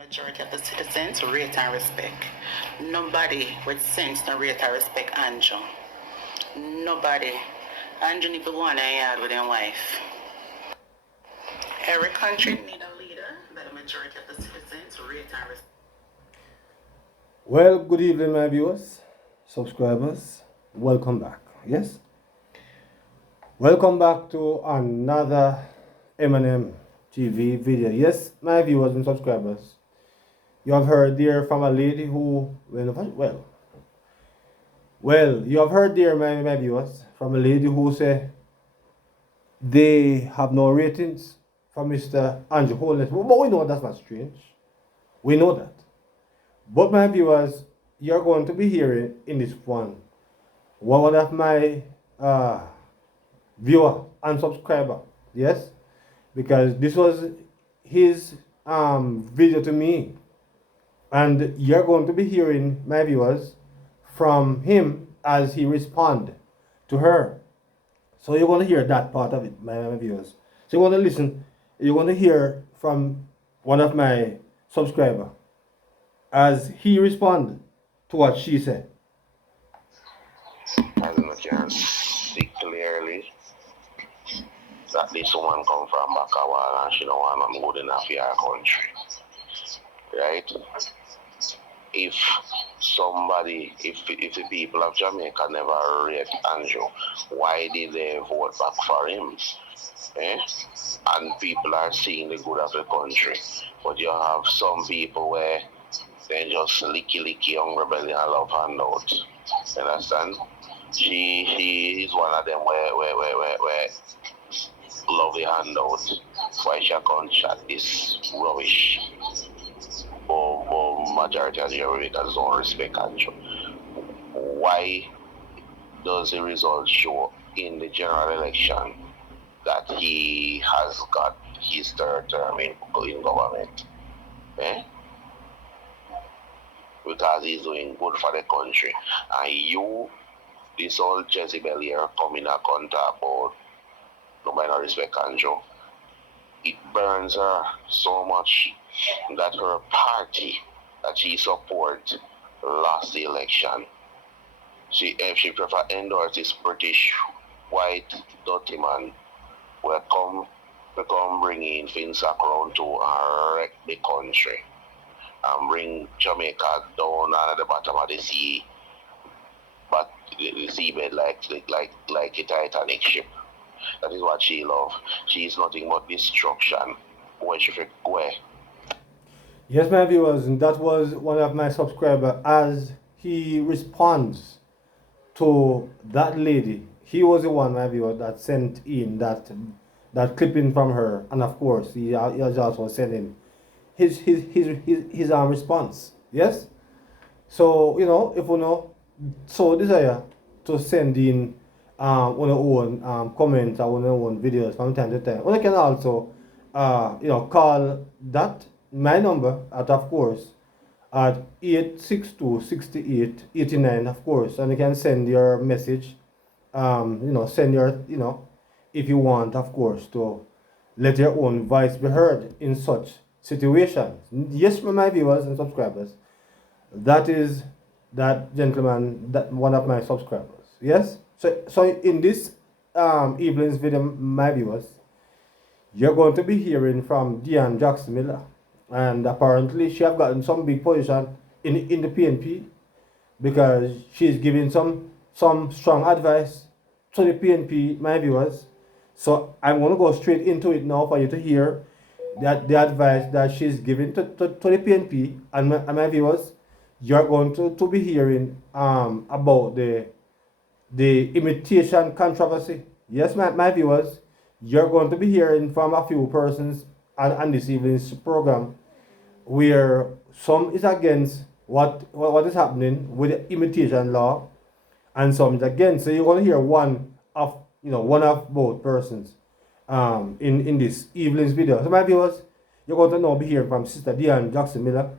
majority of the citizens rate and respect. Nobody with sense no rate and respect Andrew. Nobody. Andrew need to go on a yard with his wife. Every country need a leader that the majority of the citizens rate and respect. Well, good evening, my viewers, subscribers. Welcome back. Yes? Welcome back to another M&M TV video. Yes, my viewers and subscribers. You have heard there from a lady who, you have heard there, my viewers, from a lady who said they have no ratings from Mr. Andrew Holness. But we know that's not strange. We know that. But my viewers, you're going to be hearing in this one of my viewer and subscriber, yes, because this was his video to me, and you're going to be hearing, my viewers, from him as he respond to her. So you're going to hear that part of it, my viewers. So you're going to listen. You're going to hear from one of my subscriber as he responded to what she said. As I can see clearly that this woman come from Bakawal and she don't want nothing good enough for our country. Right? If the people of Jamaica never rate Andrew, why did they vote back for him? Eh? And people are seeing the good of the country. But you have some people where they just licky young rebellion and love handout. You understand? She is one of them where love the handout. Why she can't chat this rubbish? But majority of the Americans don't respect Andrew. Why does the result show in the general election that he has got his third term in government? Eh? Because he's doing good for the country. And you, this old Jezebel here, come in and contact about nobody not respect Andrew. It burns her so much that her party that she support lost the election. She prefer endorse this British white dirty man will come bring in Finsack round to wreck the country and bring Jamaica down at the bottom of the sea, but the seabed like a Titanic ship. That is what she loves. She is nothing but destruction. Where she where? Yes, my viewers, and that was one of my subscribers as he responds to that lady. He was the one, my viewer, that sent in that clipping from her, and of course, he was also sending his response. Yes. So if we know so desire to send in on our own comments or on our own videos from time to time, we can also call that my number at, of course, at 862-68-89, of course, and you can send your message, send your, if you want, of course, to let your own voice be heard in such situations. Yes, my viewers and subscribers, that is that gentleman, that one of my subscribers. Yes. So in this evening's video, my viewers, you're going to be hearing from DIAN Jackson, and apparently she have gotten some big position in the PNP because she's giving some strong advice to the PNP, my viewers. So I'm going to go straight into it now for you to hear that the advice that she's giving to the PNP, and my viewers, you're going to be hearing about the imitation controversy. Yes, my viewers, you're going to be hearing from a few persons on this evening's program where some is against what is happening with the imitation law, and some is against. So you're going to hear one of both persons in this evening's video. So my viewers, you're going to now be hearing from Sister DIAN Jackson Miller,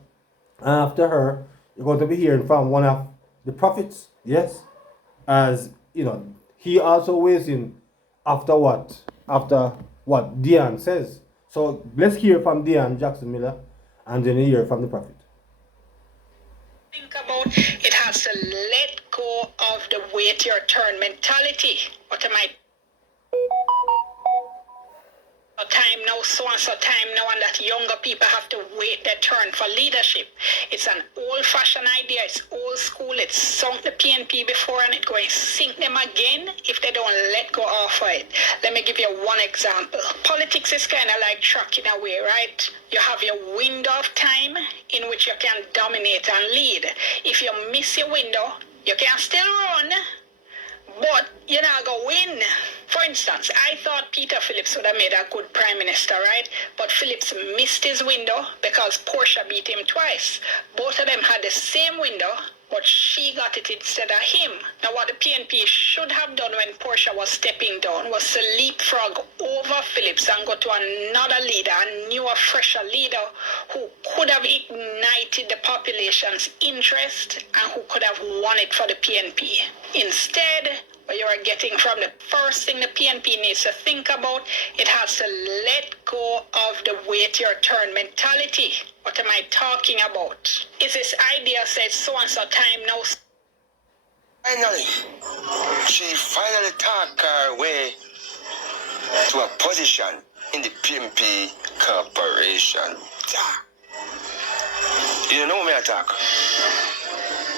and after her, you're going to be hearing from one of the prophets. Yes, as he also weighs in after what DIAN says. So let's hear from DIAN Jackson Miller, And then you hear from the Prophet. Think about it has to let go of the wait your turn mentality. What am I? Time now, so and so time now, and that younger people have to wait their turn for leadership. It's an old-fashioned idea. It's old school. It's sunk the PNP before, and it's going to sink them again if they don't let go of it. Let me give you one example. Politics is kind of like trucking away, right? You have your window of time in which you can dominate and lead. If you miss your window, you can still run, but you're not going to win. For instance, I thought Peter Phillips would have made a good prime minister, right? But Phillips missed his window because Portia beat him twice. Both of them had the same window, but she got it instead of him. Now, what the PNP should have done when Portia was stepping down was to leapfrog over Phillips and go to another leader, a newer, fresher leader who could have ignited the population's interest and who could have won it for the PNP. Instead, what you are getting from the first thing the PNP needs to think about, it has to let go of the wait your turn mentality. What am I talking about? Is this idea says so and so time now? Finally, she finally talked her way to a position in the PNP corporation. You know me attack.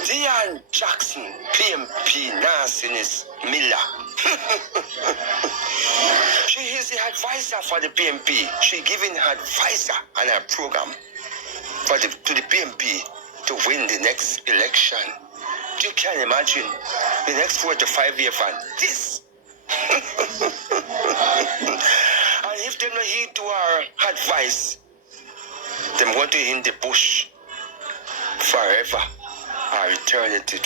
DIAN Jackson, PNP nastiness Miller. She is the advisor for the PNP. She giving advisor on her program to the PNP to win the next election. You can imagine the next 4 to 5 years for this. And if them not heed to our advice, them going to in the bush forever or eternity.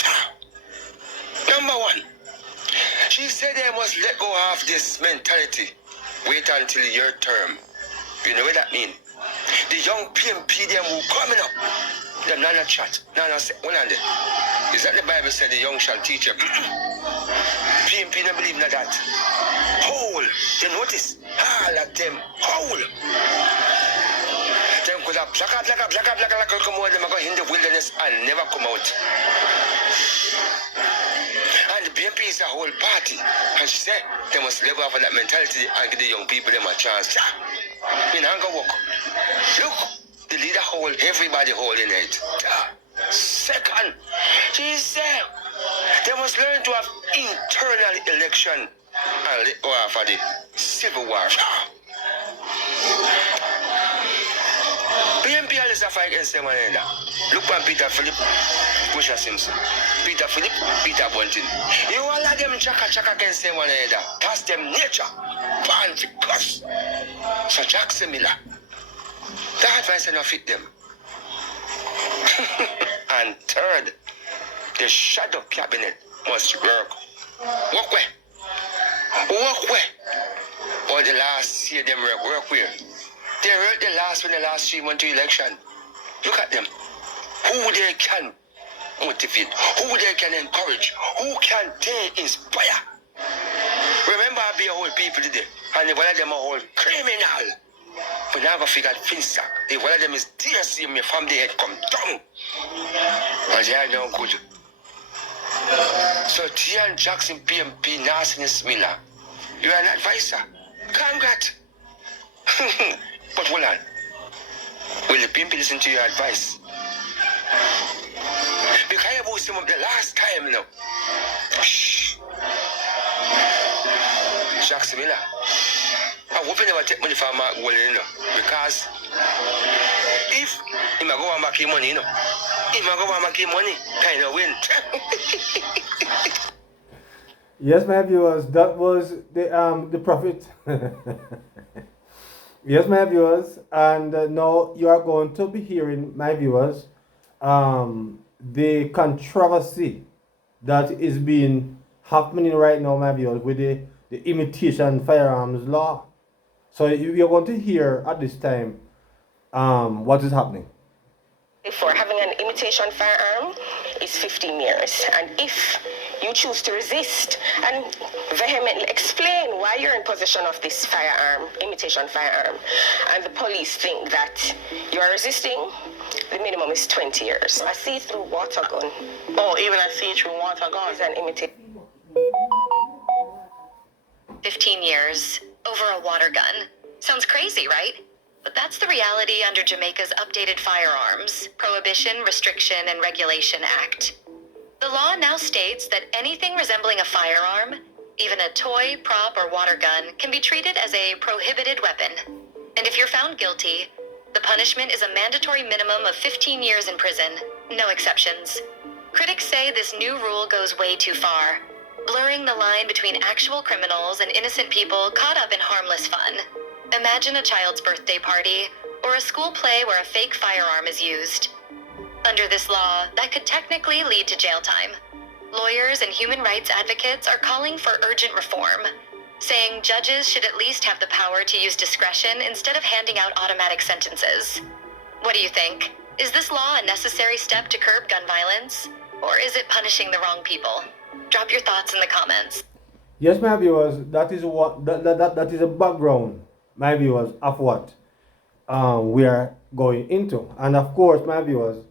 Number one, she said they must let go of this mentality. Wait until your term. You know what that mean? The young PNP them who coming up, them not a chat, not a say, one on them. Is that the Bible said the young shall teach them? PNP don't believe in that. Whole, you notice? All of them, whole. Them could have black come out, them go in the wilderness and never come out. And the PNP is a whole party. And she said they must let go of that mentality and give the young people them a chance. In hunger walk. Look, the leader hold, everybody holding it. Second, she said they must learn to have internal election and let go of the civil war. PNP always a fight against them one another. Look at Peter Philip, Pusha Simpson. Peter Philip, Peter Bunting. You all of them chaka against them one another. That's them nature. Born to cuss. So Jackson Miller, that advice not fit them. And third, the shadow cabinet must work. Walk where? Walk where? Or the last year them work where? They heard the last 3 months to election. Look at them. Who they can motivate, who they can encourage, who can they inspire. Remember I be a whole people today, and one of them a whole criminal. But now I figure out Finsta. If one of them is DSC, me from the head come down. And they are no good. So DIAN Jackson PNP Nastiness Miller, you are an advisor. Congrats. But hold on. Will the PNP listen to your advice? Because I about some of the last time, you know. Shh. Jackson Miller. I hope you never take money from Mark Wall, you know. Because if he might go and make him money, you know. If he might go and make him money, kind of win. Yes, my viewers, that was the Prophet. Yes, my viewers, and now you are going to be hearing, my viewers, the controversy that is being happening right now, my viewers, with the imitation firearms law. So you're going to hear at this time what is happening. For having an imitation firearm is 15 years, and if you choose to resist and vehemently explain why you're in possession of this firearm, imitation firearm, and the police think that you are resisting, the minimum is 20 years. A see-through water gun. Oh, even a see-through water gun is an imitation. 15 years over a water gun. Sounds crazy, right? But that's the reality under Jamaica's updated Firearms, Prohibition, Restriction, and Regulation Act. The law now states that anything resembling a firearm, even a toy, prop, or water gun, can be treated as a prohibited weapon. And if you're found guilty, the punishment is a mandatory minimum of 15 years in prison, no exceptions. Critics say this new rule goes way too far, blurring the line between actual criminals and innocent people caught up in harmless fun. Imagine a child's birthday party, or a school play where a fake firearm is used. Under this law, that could technically lead to jail time. Lawyers and human rights advocates are calling for urgent reform, saying judges should at least have the power to use discretion instead of handing out automatic sentences. What do you think? Is this law a necessary step to curb gun violence? Or is it punishing the wrong people? Drop your thoughts in the comments. Yes, my viewers, that is what that is a background, my viewers, of what we are going into. And of course, my viewers,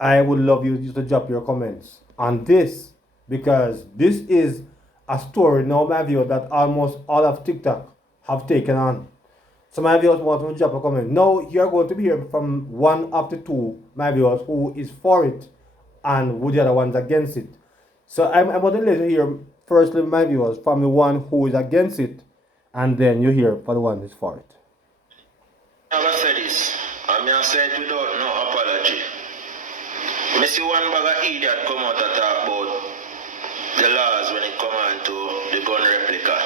I would love you to drop your comments on this, because this is a story now, my viewers, that almost all of TikTok have taken on. So my viewers want to drop a comment. Now you're going to be hearing from one of the two, my viewers, who is for it and who the other one's against it. So I'm going to let you hear firstly, my viewers, from the one who is against it, and then you hear for the one who is for it. I'm going to say this, and I say it without no apology. I see one bag of idiot come out and talk about the laws when it comes on to the gun replica.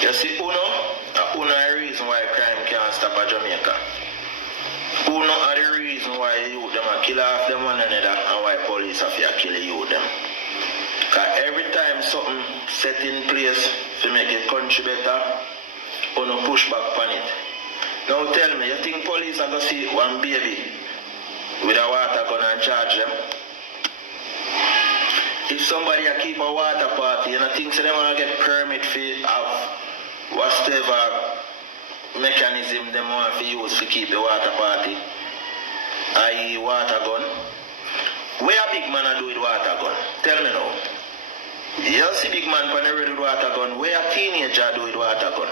You see, Uno is the reason why crime can't stop at Jamaica. Uno are the reason why the youth them are kill off them one another and why police have to kill the youth them. Because every time something set in place to make the country better, Uno push back on it. Now tell me, you think police are going to see one baby with a water gun and charge them? If somebody keep a water party, you know, think so they want to get permit for have whatever mechanism they want to use to keep the water party, i.e. water gun. Where a big man do with water gun? Tell me now. You see big man when they ready with water gun, where a teenager do with water gun?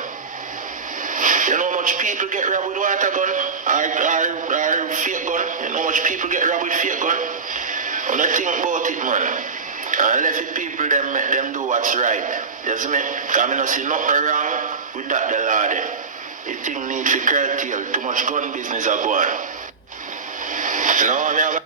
You know how much people get robbed with water gun or fake gun? You know how much people get robbed with fake gun? When I think about it, man, and let the people them make them do what's right. You see me? Because I don't see nothing wrong with that the law there. The thing need to curtail. Too much gun business are going. You know what I mean?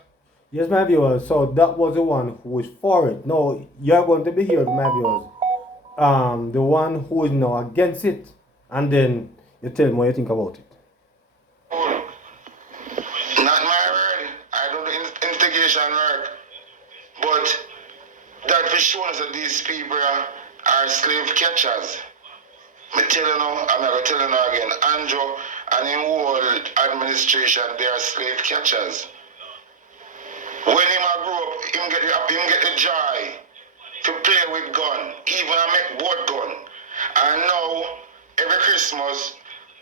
Yes, my viewers, so that was the one who is for it. Now, you're going to be here, my viewers, the one who is now against it, and then you tell me what you think about it. Not my word. I don't do instigation work. But that for sure is that these people are slave catchers. I'm telling you now, I'm going to tell you now again, Andrew and the whole administration, they are slave catchers. When him grow up, him get the joy to play with gun, even I make boat gun. And now, every Christmas,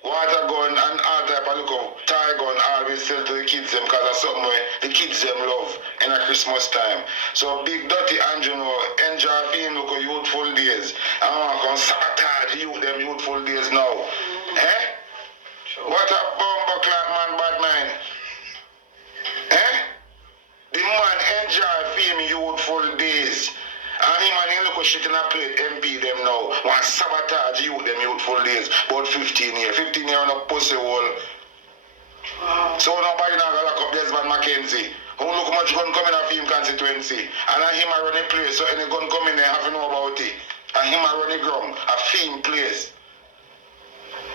water gun and all type of tie gun always sell to the kids them, because that's something where the kids them love in a Christmas time. So big dirty Andrew now enjoy being look youthful days. I want to come sabotage them youthful days now. Eh? What a bumper clap man, bad mind. Eh? The man enjoy fame youthful days. And him and him look shit in a plate, MP them now. Want sabotage them youthful days. About 15 years. 15 years on a pussy hole. Wow. So nobody now gonna lock up Desmond Mackenzie. Who look how much gun come in a film constituency. And him a run a place, so any gun come in there have to know about it. And him a run a ground, a film place.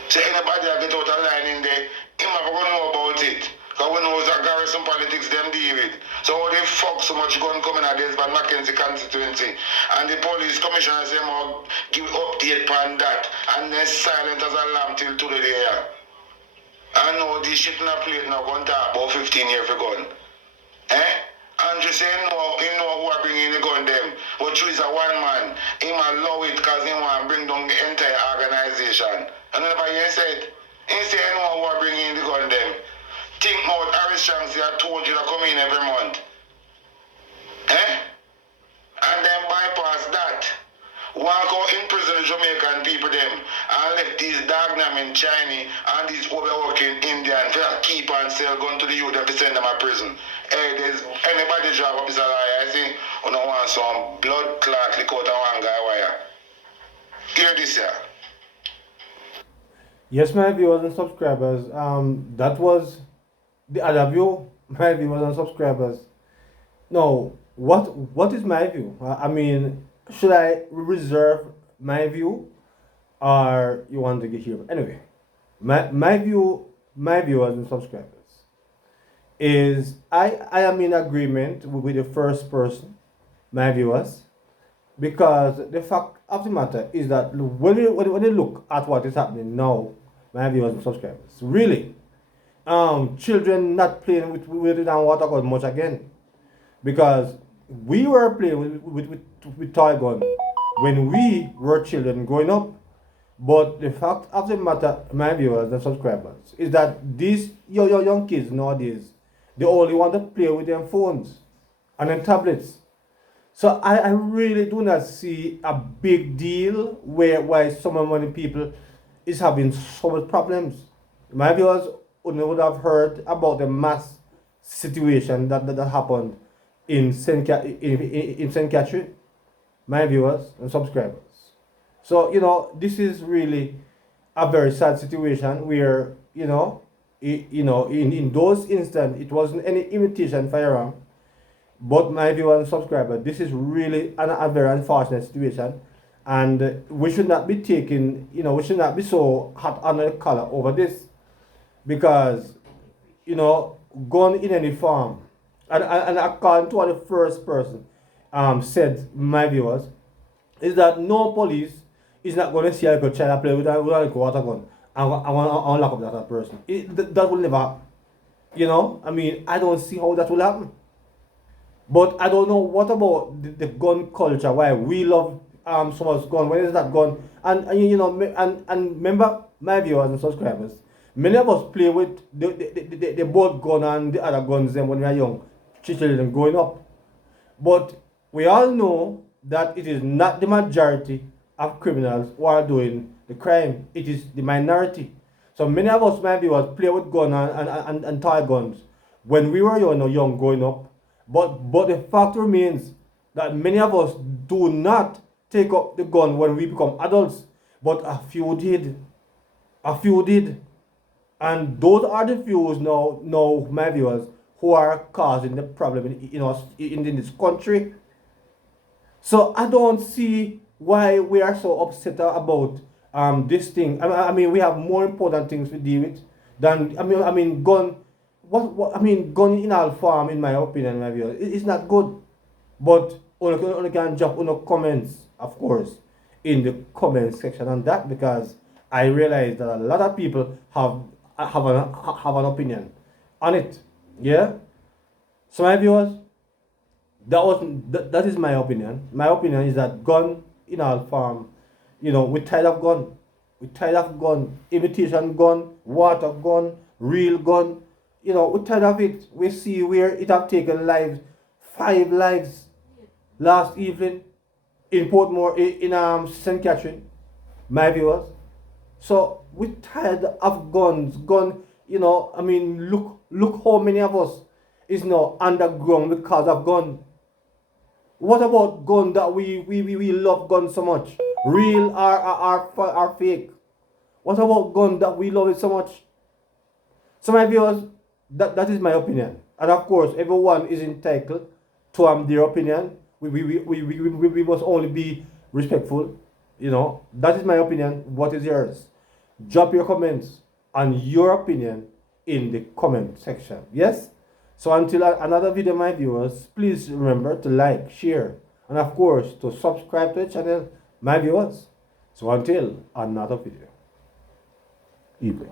So anybody that get out of line in there, him have to know about it. Because we know that garrison politics them deal with. So how they fuck so much gun coming at Desmond Mackenzie constituency. And the police commissioner say more give update on that. And then silent as a lamb till today. I know this shit in a plate now going to talk about 15 years ago. Eh? And just say no, you know who are bringing in the gun them. But Trees a one man. Him allow it because he want to bring down the entire organization. And never he said, he say anyone want to bring in the gun them. Think about Harris Chance, I told you to come in every month. Eh? And then bypass that. Walk out in prison the Jamaican people them and left these dagnam in China and these overworking Indians to keep and sell gun to the youth to send them to prison. Hey, there's anybody job up is a lie. I see you don't want some blood clot lick out of one guy wire. Hear this here. Yes, my viewers and subscribers. That was the other view. My viewers and subscribers. Now, what is my view? I mean, should I reserve my view, or you want to get here? Anyway, my view, my viewers and subscribers, is I am in agreement with the first person, my viewers, because the fact of the matter is that when you look at what is happening now, my viewers and subscribers, really, children not playing with it and water gun much again, because we were playing with toy gun when we were children growing up. But the fact of the matter, my viewers and subscribers, is that these young kids nowadays, they only want to play with their phones and their tablets. So I really do not see a big deal why so many people is having so much problems. My viewers would have heard about the mass situation that happened in St. Catherine, my viewers and subscribers. So, this is really a very sad situation where, in those instances, it wasn't any imitation firearm. But my viewers and subscribers, this is really a very unfortunate situation. And we should not be we should not be so hot under the collar over this. Because, gun in any form, and according to what the first person said, my viewers, is that no police is not going to see a little child play with a water gun and lock up that person. That will never happen. I mean, I don't see how that will happen. But I don't know what about the gun culture, why we love so much gun, when is that gun? And remember, my viewers and subscribers, many of us play with the boat gun and the other guns when we are young, children growing up. But we all know that it is not the majority of criminals who are doing the crime. It is the minority. So many of us, my viewers, play with gun and toy guns when we were young growing up. But the fact remains that many of us do not take up the gun when we become adults. But a few did. A few did. And those are the few now, my viewers, who are causing the problem in this country. So I don't see why we are so upset about this thing. I mean, we have more important things to deal with than gun. Gun in all form, in my opinion, my viewers, it's not good. But only can drop comments, of course, in the comment section on that, because I realize that a lot of people have an opinion on it. Yeah. So my viewers, that is my opinion. My opinion is that gun in all form, we're tired of gun. We're tired of gun, imitation gun, water gun, real gun. We're tired of it. We see where it have taken lives, 5 lives last evening in Portmore, in St. Catherine, my viewers. So we're tired of guns. Look how many of us is now underground because of gun. What about gun that we love gun so much? Real or fake? What about gun that we love it so much? So my viewers, that is my opinion. And of course, everyone is entitled to their opinion. We must only be respectful. That is my opinion. What is yours? Drop your comments on your opinion in the comment section. Yes? So until another video, my viewers, please remember to like, share, and of course to subscribe to the channel, my viewers. So until another video. Evening.